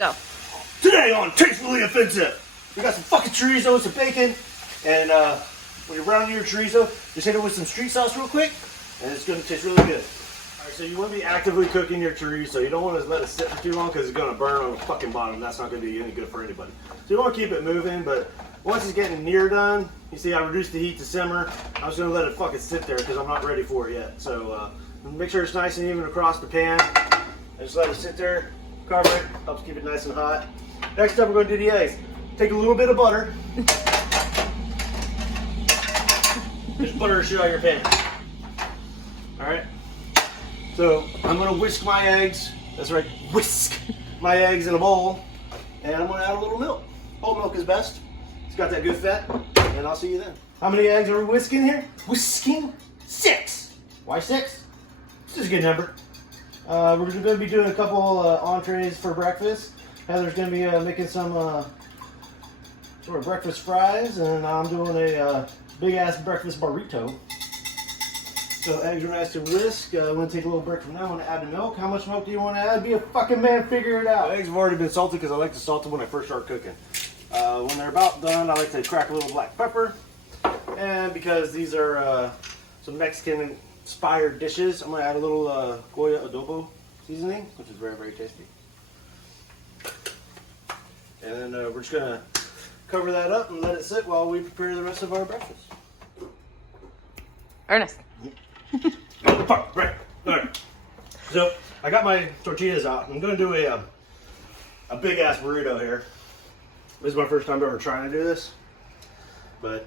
Go. Today on Tastefully Offensive, we got some fucking chorizo, some bacon, and when you're browning your chorizo, just hit it with some street sauce real quick, and it's going to taste really good. Alright, so you want to be actively cooking your chorizo. You don't want to let it sit for too long because it's going to burn on the fucking bottom. That's not going to be any good for anybody. So you want to keep it moving, but once it's getting near done, you see I reduced the heat to simmer. I was going to let it fucking sit there because I'm not ready for it yet. So make sure it's nice and even across the pan. And just let it sit there, cover it, helps keep it nice and hot. Next up, we're going to do the eggs. Take a little bit of butter. Just butter shit out of your pan. Alright. So I'm going to whisk my eggs. That's right, whisk my eggs in a bowl. And I'm going to add a little milk. Whole milk is best. It's got that good fat. And I'll see you then. How many eggs are we whisking here? Whisking? 6. Why 6? This is a good number. We're going to be doing a couple entrees for breakfast. Heather's going to be making some sort of breakfast fries, and I'm doing a big ass breakfast burrito. So eggs are nice to whisk. I'm going to take a little break from now. I'm going to add the milk. How much milk do you want to add? Be a fucking man, figure it out. Eggs have already been salted because I like to salt them when I first start cooking. When they're about done, I like to crack a little black pepper. And because these are some Mexican inspired dishes, I'm going to add a little Goya adobo seasoning, which is very, very tasty. And then we're just going to cover that up and let it sit while we prepare the rest of our breakfast. Ernest. Right. All right. So I got my tortillas out. I'm going to do a big ass burrito here. This is my first time ever trying to do this, but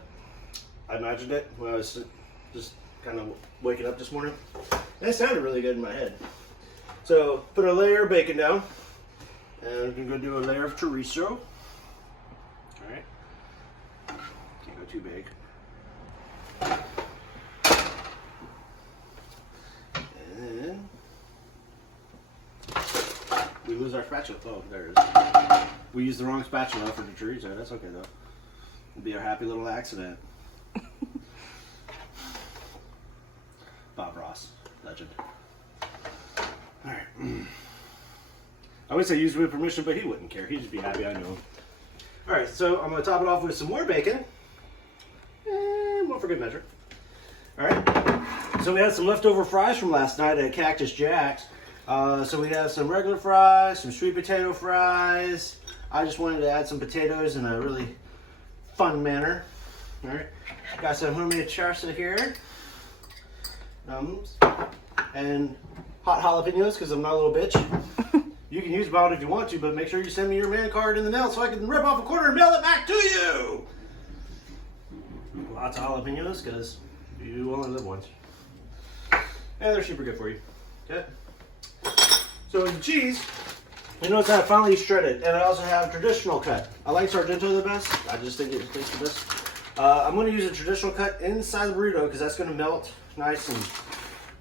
I imagined it when I was just kind of waking up this morning, and it sounded really good in my head. So put a layer of bacon down, and I'm going to do a layer of chorizo. All right. Can't go too big. And we lose our spatula. Oh, there it is. We used the wrong spatula for the chorizo. That's okay though. It'll be our happy little accident. Bob Ross, legend. All right. I would say use with permission, but he wouldn't care. He'd just be happy. I know him. All right, so I'm going to top it off with some more bacon, and one for good measure. All right. So we had some leftover fries from last night at Cactus Jack's. So we have some regular fries, some sweet potato fries. I just wanted to add some potatoes in a really fun manner. All right. Got some homemade charsa here. And hot jalapenos because I'm not a little bitch. You can use about it if you want to, but make sure you send me your man card in the mail so I can rip off a quarter and mail it back to you. Lots of jalapenos because you only live once. And they're super good for you. Okay. So the cheese, you notice I finally shredded, and I also have traditional cut. I like Sargento the best. I just think it tastes the best. I'm going to use a traditional cut inside the burrito because that's going to melt nice and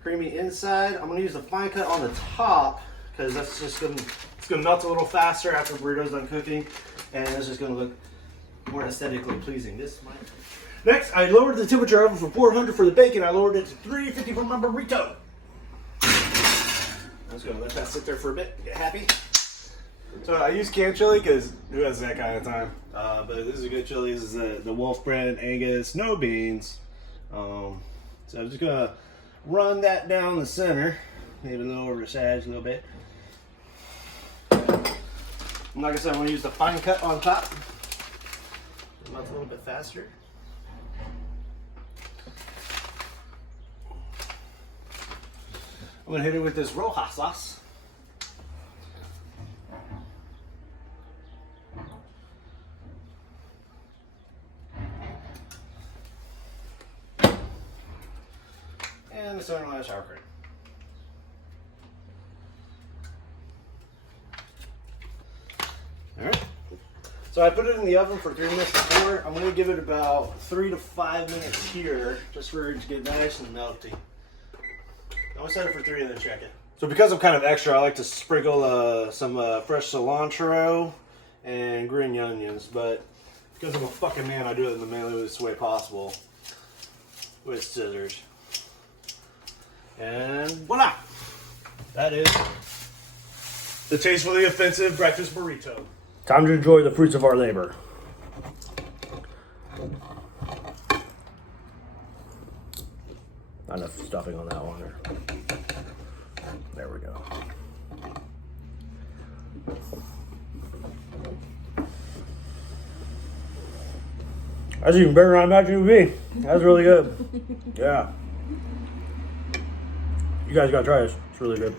creamy inside. I'm going to use the fine cut on the top because that's just going to melt a little faster after the burrito's done cooking, and it's just going to look more aesthetically pleasing. Next, I lowered the temperature oven from 400 for the bacon. I lowered it to 350 for my burrito. I'm just going to let that sit there for a bit, get happy. So I use canned chili because who has that kind of time? But this is a good chili. This is the Wolf brand Angus, no beans. So I'm just going to run that down the center, maybe a little over the sides a little bit. And like I said, I'm going to use the fine cut on top. It melts a little bit faster. I'm going to hit it with this Roja sauce. And the caramelized sour cream. Alright. So I put it in the oven for 3 minutes before. I'm going to give it about 3 to 5 minutes here just for it to get nice and melty. I'm going to set it for 3 and then check it. So because I'm kind of extra, I like to sprinkle some fresh cilantro and green onions. But because I'm a fucking man, I do it in the manliest way possible with scissors. And voila! That is the Tastefully Offensive Breakfast Burrito. Time to enjoy the fruits of our labor. Not enough stuffing on that one. There we go. That's even better than I imagined it would be. That's really good. Yeah. You guys gotta try this. It's really good.